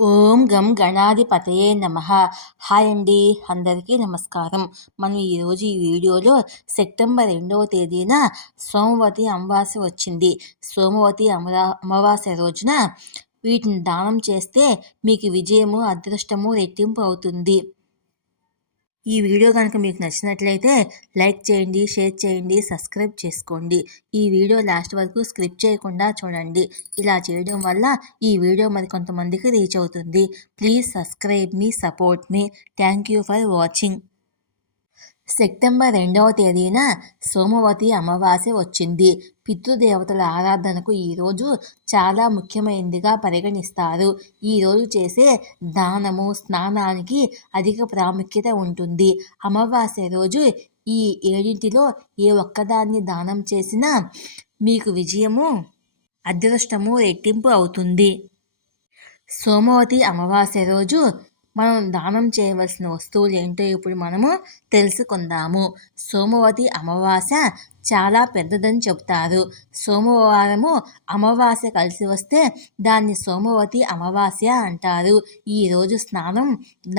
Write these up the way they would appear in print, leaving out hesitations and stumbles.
ఓం గం గణాధిపతయే నమః. హాయ్ అండి, అందరికీ నమస్కారం. మనం ఈరోజు ఈ వీడియోలో సెప్టెంబర్ 2వ తేదీన సోమవతి అమావాస్య వచ్చింది. సోమవతి అమావాస్య రోజున వీటిని దానం చేస్తే మీకు విజయము, అదృష్టము రెట్టింపు అవుతుంది. ఈ వీడియో కనుక మీకు నచ్చినట్లయితే లైక్ చేయండి, షేర్ చేయండి, సబ్స్క్రైబ్ చేసుకోండి. ఈ వీడియో లాస్ట్ వరకు స్కిప్ చేయకుండా చూడండి. ఇలా చేయడం వల్ల ఈ వీడియో మరి కొంతమందికి రీచ్ అవుతుంది. Please subscribe me, support me. Thank you for watching. September 2వ తేదీన సోమవతి అమావాస్య వచ్చింది. పితృదేవతల ఆరాధనకు ఈరోజు చాలా ముఖ్యమైనదిగా పరిగణిస్తారు. ఈరోజు చేసే దానము, స్నానానికి అధిక ప్రాముఖ్యత ఉంటుంది. అమావాస్య రోజు ఈ ఏడింటిలో ఏ ఒక్కదాన్ని దానం చేసినా మీకు విజయము, అదృష్టము రెట్టింపు అవుతుంది. సోమవతి అమావాస్య రోజు మనం దానం చేయవలసిన వస్తువులు ఏంటో ఇప్పుడు మనము తెలుసుకుందాము. సోమవతి అమావాస్య చాలా పెద్దదని చెప్తారు. సోమవారము అమావాస్య కలిసి వస్తే దాన్ని సోమవతి అమావాస్య అంటారు. ఈరోజు స్నానం,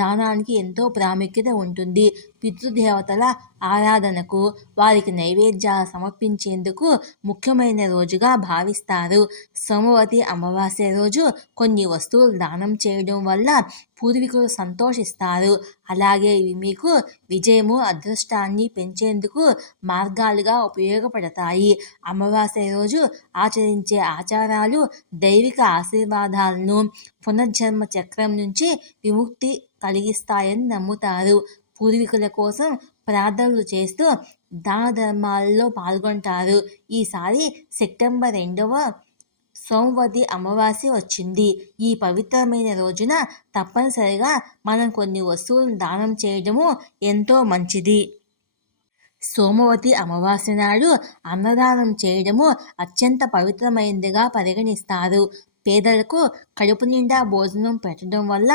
దానానికి ఎంతో ప్రాముఖ్యత ఉంటుంది. పితృదేవతల ఆరాధనకు, వారికి నైవేద్యాలు సమర్పించేందుకు ముఖ్యమైన రోజుగా భావిస్తారు. సోమవతి అమావాస్య రోజు కొన్ని వస్తువులు దానం చేయడం వల్ల పూర్వీకులు సంతోషిస్తారు. అలాగే ఇవి మీకు విజయము, అదృష్టాన్ని పెంచేందుకు మార్గాలుగా ఉపయోగపడతాయి. అమావాస్య రోజు ఆచరించే ఆచారాలు దైవిక ఆశీర్వాదాలను, పునర్జన్మ చక్రం నుంచి విముక్తి కలిగిస్తాయని నమ్ముతారు. పూర్వీకుల కోసం ప్రార్థనలు చేస్తూ దాన ధర్మాల్లో పాల్గొంటారు. ఈసారి సెప్టెంబర్ 2వ సోమవతి అమావాస్య వచ్చింది. ఈ పవిత్రమైన రోజున తప్పనిసరిగా మనం కొన్ని వస్తువులను దానం చేయడము ఎంతో మంచిది. సోమవతి అమావాస్య నాడు అన్నదానం చేయడము అత్యంత పవిత్రమైనదిగా పరిగణిస్తారు. పేదలకు కడుపు నిండా భోజనం పెట్టడం వల్ల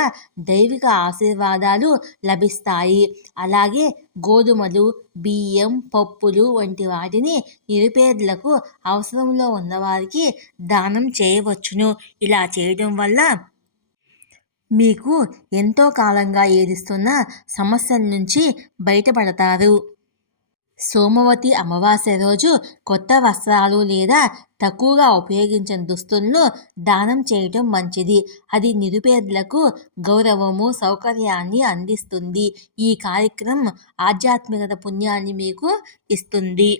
దైవిక ఆశీర్వాదాలు లభిస్తాయి. అలాగే గోధుమలు, బియ్యం, పప్పులు వంటి వాటిని నిరుపేదలకు, అవసరంలో ఉన్నవారికి దానం చేయవచ్చును. ఇలా చేయడం వల్ల మీకు ఎంతో కాలంగా ఏదిస్తున్న సమస్యల నుంచి బయటపడతారు. సోమవతి అమావాస్య రోజు కొత్త వస్త్రాలు లేదా తక్కువగా ఉపయోగించిన దుస్తులను దానం చేయటం మంచిది. అది నిరుపేదలకు గౌరవము, సౌకర్యాన్ని అందిస్తుంది. ఈ కార్యక్రమం ఆధ్యాత్మికత పుణ్యాన్ని మీకు ఇస్తుంది.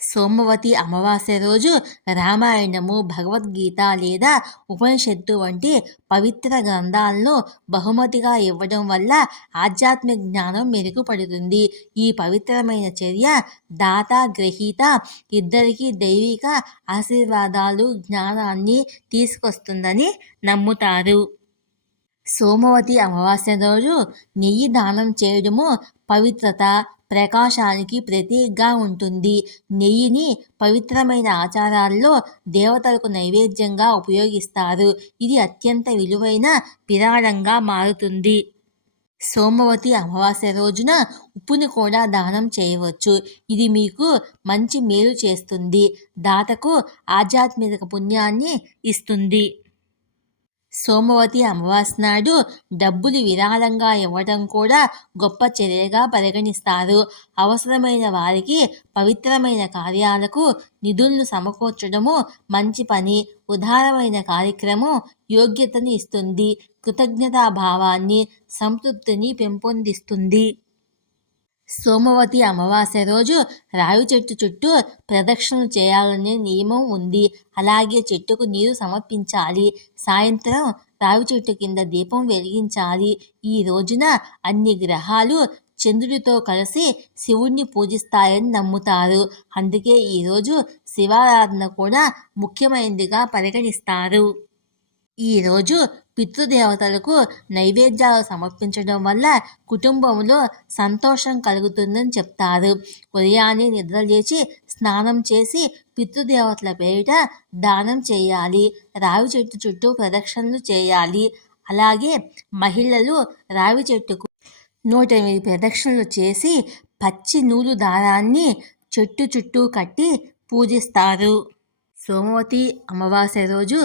సోమవతి అమావాస్య రోజు రామాయణము, భగవద్గీత లేదా ఉపనిషత్తు వంటి పవిత్ర గ్రంథాలను బహుమతిగా ఇవ్వడం వల్ల ఆధ్యాత్మిక జ్ఞానం మెరుగుపడుతుంది. ఈ పవిత్రమైన చర్య దాత, గ్రహీత ఇద్దరికీ దైవిక ఆశీర్వాదాలు, జ్ఞానాన్ని తీసుకొస్తుందని నమ్ముతారు. సోమవతి అమావాస్య రోజు నెయ్యి దానం చేయడము పవిత్రత, ప్రకాశానికి ప్రతీకగా ఉంటుంది. నెయ్యిని పవిత్రమైన ఆచారాల్లో దేవతలకు నైవేద్యంగా ఉపయోగిస్తారు. ఇది అత్యంత విలువైన విరాళంగా మారుతుంది. సోమవతి అమావాస్య రోజున ఉప్పుని కూడా దానం చేయవచ్చు. ఇది మీకు మంచి మేలు చేస్తుంది. దాతకు ఆధ్యాత్మిక పుణ్యాన్ని ఇస్తుంది. సోమవతి అమావాస్య నాడు డబ్బులు విరాళంగా ఇవ్వడం కూడా గొప్ప చర్యగా పరిగణిస్తారు. అవసరమైన వారికి, పవిత్రమైన కార్యాలకు నిధులను సమకూర్చడము మంచి పని. ఉదారమైన కార్యక్రమం యోగ్యతను ఇస్తుంది, కృతజ్ఞతాభావాన్ని, సంతృప్తిని పెంపొందిస్తుంది. సోమవతి అమావాస్య రోజు రావి చెట్టు చుట్టూ ప్రదక్షిణలు చేయాలనే నియమం ఉంది. అలాగే చెట్టుకు నీరు సమర్పించాలి. సాయంత్రం రావి చెట్టు కింద దీపం వెలిగించాలి. ఈ రోజున అన్ని గ్రహాలు చంద్రుడితో కలిసి శివుణ్ణి పూజిస్తాయని నమ్ముతారు. అందుకే ఈరోజు శివారాధన కూడా ముఖ్యమైనదిగా పరిగణిస్తారు. ఈరోజు పితృదేవతలకు నైవేద్యాలు సమర్పించడం వల్ల కుటుంబంలో సంతోషం కలుగుతుందని చెప్తారు. ఉదయాన్నే నిద్రలేచి స్నానం చేసి పితృదేవతల పేరిట దానం చేయాలి. రావి చెట్టు చుట్టూ ప్రదక్షిణలు చేయాలి. అలాగే మహిళలు రావి చెట్టుకు 108 ప్రదక్షిణలు చేసి పచ్చి నూలు దారాన్ని చెట్టు చుట్టూ కట్టి పూజిస్తారు. సోమవతి అమావాస్య రోజు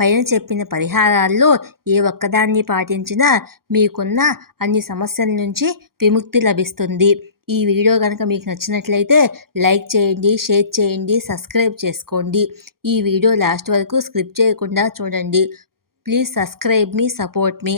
పైన చెప్పిన పరిహారాల్లో ఏ ఒక్కదాన్ని పాటించినా మీకున్న అన్ని సమస్యల నుంచి విముక్తి లభిస్తుంది. ఈ వీడియో కనుక మీకు నచ్చినట్లయితే లైక్ చేయండి, షేర్ చేయండి, సబ్స్క్రైబ్ చేసుకోండి. ఈ వీడియో లాస్ట్ వరకు స్కిప్ చేయకుండా చూడండి. Please subscribe me, support me.